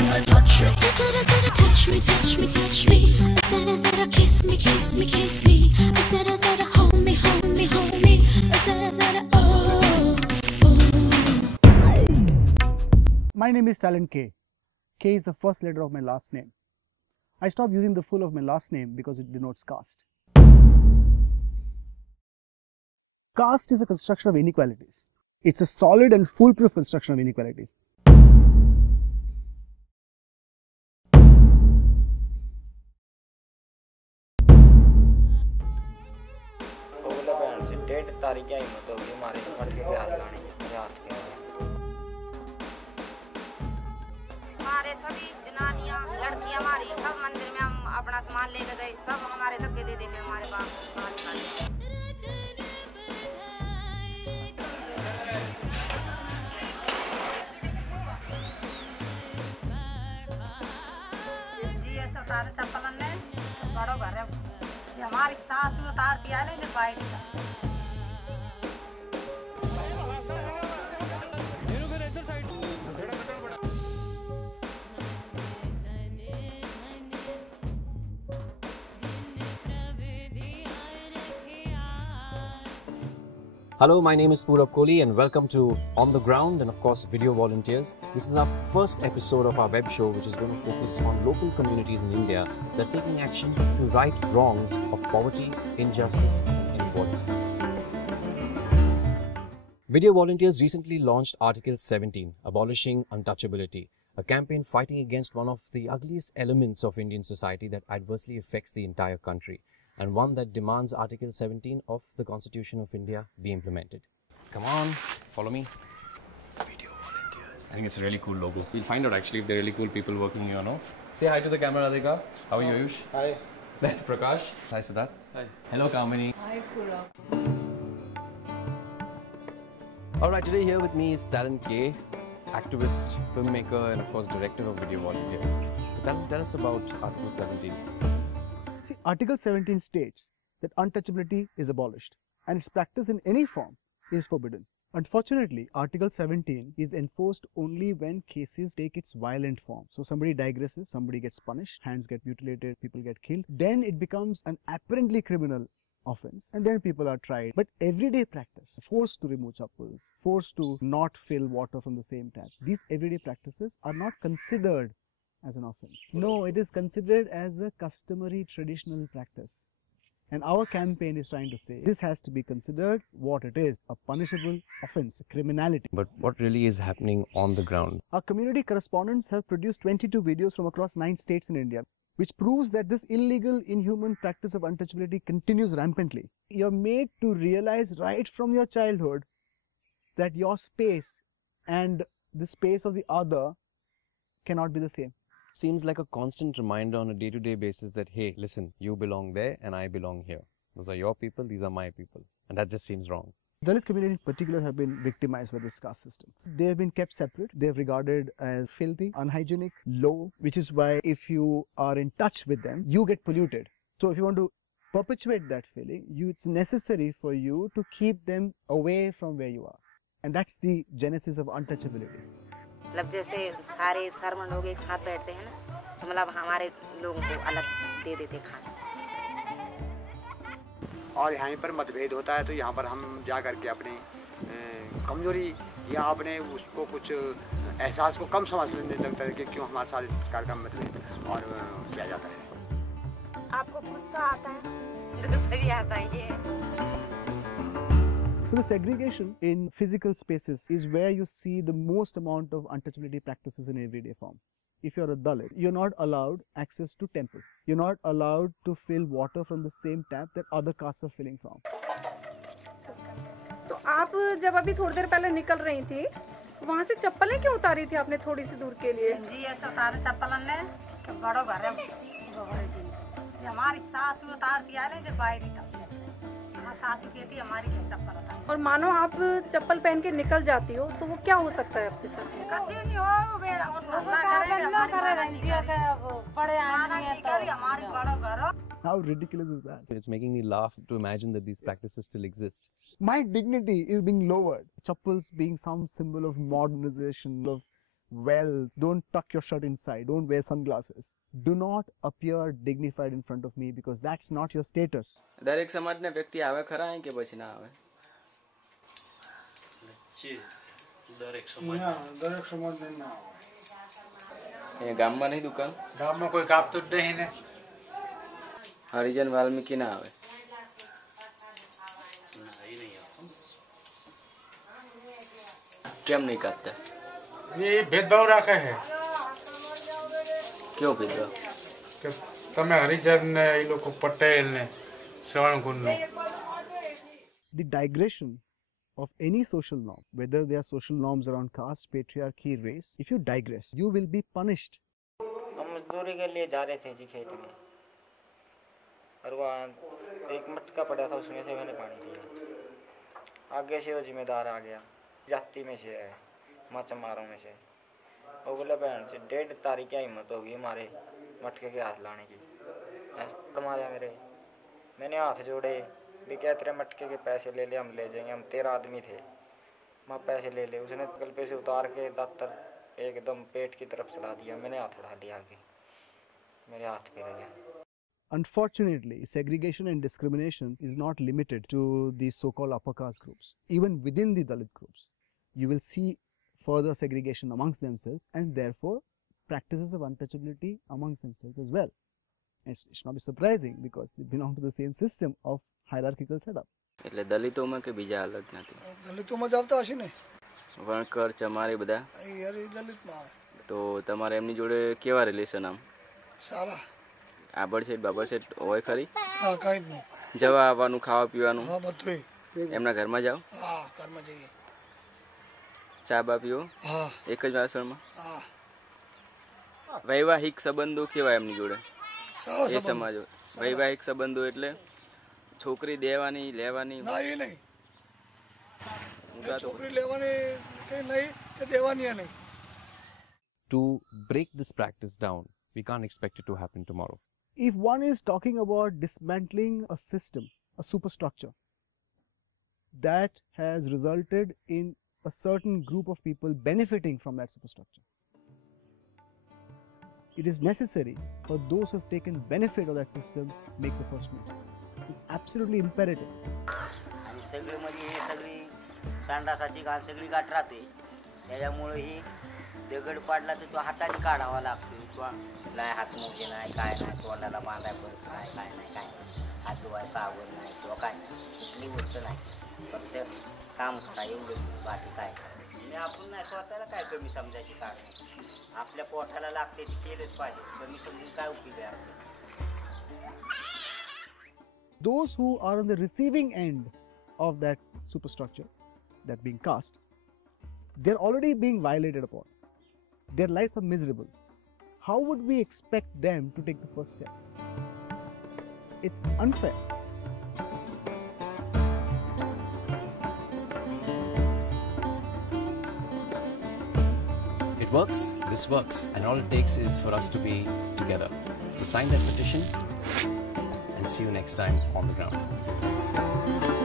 I touch you. Zara zara touch me, touch me, touch me. Zara zara kiss me, kiss me, kiss me. Zara zara hold me, hold me, hold me. Zara zara oh, oh. My name is Stalin K. K is the first letter of my last name. I stopped using the full of my last name because it denotes caste. Caste is a construction of inequalities. It's a solid and foolproof construction of inequality. हमारे सभी जनानियां लड़कियां हमारी सब मंदिर में हम अपना सामान लेके गए सब हमारे धक्के दे देंगे हमारे बाप जी ये सब तारे चप्पल ने बड़ो घर है ये हमारी सास उतार दिया ले ने बाइक का Hello, my name is Purab Kohli and welcome to On the Ground and of course Video Volunteers. This is our first episode of our web show which is going to focus on local communities in India that are taking action to right wrongs of poverty, injustice and inequality. Video Volunteers recently launched Article 17, Abolishing Untouchability, a campaign fighting against one of the ugliest elements of Indian society that adversely affects the entire country, and one that demands Article 17 of the Constitution of India be implemented. Come on, follow me. Video Volunteers. I think it's a really cool logo. We'll find out actually if they're really cool people working here or no. Say hi to the camera, Radhika. How are you, Ayush? Hi. That's Prakash. Hi, Siddharth. Hi. Hello, Kamini. Hi Purab. Alright, today here with me is Stalin K, activist, filmmaker, and of course director of Video Volunteers. So tell us about Article 17. See, Article 17 states that untouchability is abolished and its practice in any form is forbidden. Unfortunately, Article 17 is enforced only when cases take its violent form. So somebody digresses, somebody gets punished, hands get mutilated, people get killed. Then it becomes an apparently criminal offense and then people are tried. But everyday practice, forced to remove chappals, forced to not fill water from the same tap, these everyday practices are not considered as an offense. No, it is considered as a customary traditional practice. And our campaign is trying to say this has to be considered what it is, a punishable offense, a criminality. But what really is happening on the ground? Our community correspondents have produced 22 videos from across 9 states in India, which proves that this illegal, inhuman practice of untouchability continues rampantly. You're made to realize right from your childhood that your space and the space of the other cannot be the same. Seems like a constant reminder on a day-to-day basis that, hey, listen, you belong there and I belong here. Those are your people, these are my people. And that just seems wrong. Dalit community in particular have been victimized by this caste system. They have been kept separate. They are regarded as filthy, unhygienic, low, which is why if you are in touch with them, you get polluted. So if you want to perpetuate that feeling, it's necessary for you to keep them away from where you are. And that's the genesis of untouchability. मतलब जैसे सारे सरमन लोग एक साथ बैठते हैं ना तो मतलब हमारे लोगों को अलग दे देते खाना और यहाँ पर मतभेद होता है तो यहाँ पर हम जा करके अपनी कमजोरी या अपने उसको कुछ एहसास को कम समझ लेने लगता है कि क्यों हमारे साथ इस प्रकार का मतभेद और किया जाता है। आपको गुस्सा आता है गुस्सा भी आता है ये So the segregation in physical spaces is where you see the most amount of untouchability practices in everyday form. If you're a Dalit, you're not allowed access to temples. You're not allowed to fill water from the same tap that other castes are filling from. तो आप जब अभी थोड़ी देर पहले निकल रही थी, वहाँ से चप्पलें क्यों उतारी थी आपने थोड़ी सी दूर के लिए? जी ऐसा उतारे चप्पल ने बड़ो घर है ये हमारी सास उतार दिया ले जब बाहर ही सासू कहती हमारी चप्पल उतार और मानो आप चप्पल पहन के निकल जाती हो तो वो क्या हो सकता है आपके साथ? कच्ची नहीं हो वे बड़े हमारी बड़ो घर How ridiculous is that? It's making me laugh to imagine that these practices still exist. My dignity is being lowered. Chappals being some symbol of modernization, of wealth, don't tuck your shirt inside, don't wear sunglasses. Do not appear dignified in front of me because that's not your status. દરેક સમાજના વ્યક્તિ આવે ખરા કે પછી ના આવે? દરેક સમાજ ના આવે. એ ગામમાં નહીં દુકાન? ગામમાં કોઈ કાપતું જ નહીં ને. હરિજન વાલ્મીકી ના આવે? કેમ નહીં કાપતા? એ ભેદભાવ રાખે છે. કેવો ભેદભાવ? કે તમે હરિજન ને એ લોકો પટેલ ને સવર્ણકુંડ નો. The digression of any social norm, whether they are social norms around caste, patriarchy, race, if you digress, you will be punished. हम मजदूरी के लिए जा रहे थे जी खेत में, और वहाँ एक मटका पड़ा था, उसमें से मैंने पानी पिया. आगे से वो जिम्मेदार आ गया, जाति में से है, माचमारों में से. वो बोला बहन से 1.5 तारीख क्या हिम्मत होगी हमारे मटके के हाथ लाने की. मारा मेरे, मैंने हाथ जोड़े भी क्या तेरे मटके के पैसे ले ले, हम ले जाएंगे, हम 13 आदमी थे, मैं पैसे ले ले. उसने गल पे से उतार के दातर एकदम पेट की तरफ चला दिया. मैंने हाथ उठा लिया आगे, मेरे हाथ पे लग गया. Unfortunately, segregation and discrimination is not limited to these so-called upper caste groups. Even within the Dalit groups, you will see further segregation amongst themselves and therefore practices of untouchability amongst themselves as well. It should not be surprising because they belong to the same system of hierarchical setup. એટલે દલિતોમાં કે બીજા અલગ નથી? દલિતોમાં જ આવતા હશે ને. વણકર ચમારી બધા? યાર એ દલિતમાં આવે. તો તમારે એમની જોડે કેવા રિલેશન આમ? સારા. આબડસેટ બાબરસેટ હોય ખરી? હા, કાંઈ જ નહીં. જવા આવવાનું, ખાવા પીવાનું? હા, બધુંય. એમના ઘરમાં જાઓ? હા, ઘરમાં જઈએ. ચા બા પીવો? હા. એક જ વાસણમાં? હા. વૈવાહિક સંબંધો કેવા એમની જોડે? સારા એ સમાજો. વૈવાહિક સંબંધો એટલે છોકરી દેવાની લેવાની? ના, એ નહીં. છોકરી લેવાની કઈ નહીં કે દેવાની નહીં. To break this practice down, we can't expect it to happen tomorrow. If one is talking about dismantling a system, a superstructure that has resulted in a certain group of people benefiting from that superstructure, it is necessary for those who have taken benefit of that system make the first move. It's absolutely imperative. आणि सगळीमध्ये हे सगळी संडासाची घाण सगळी गाठ राहते. त्याच्यामुळे ही दगड पाडला तर तो हाताने काढावा लागतो. किंवा नाही हात मोजे नाही, काय नाही, तोंडाला बांधाय पडत नाही, काय नाही, काय नाही, हात धुवाय साबण नाही किंवा काय नाही, कुठली गोष्ट नाही, फक्त काम करा एवढंच, बाकी काय करा. आणि आपण नाही स्वतःला काय कमी समजायची कारण, आपल्या पोटाला लागते ती केलंच पाहिजे. कमी समजून काय उपयोग आहे आपल्याला. Those who are on the receiving end of that superstructure, that being caste, they're already being violated upon. Their lives are miserable. How would we expect them to take the first step? It's unfair. It works, this works, and all it takes is for us to be together. So sign that petition and see you next time on the ground.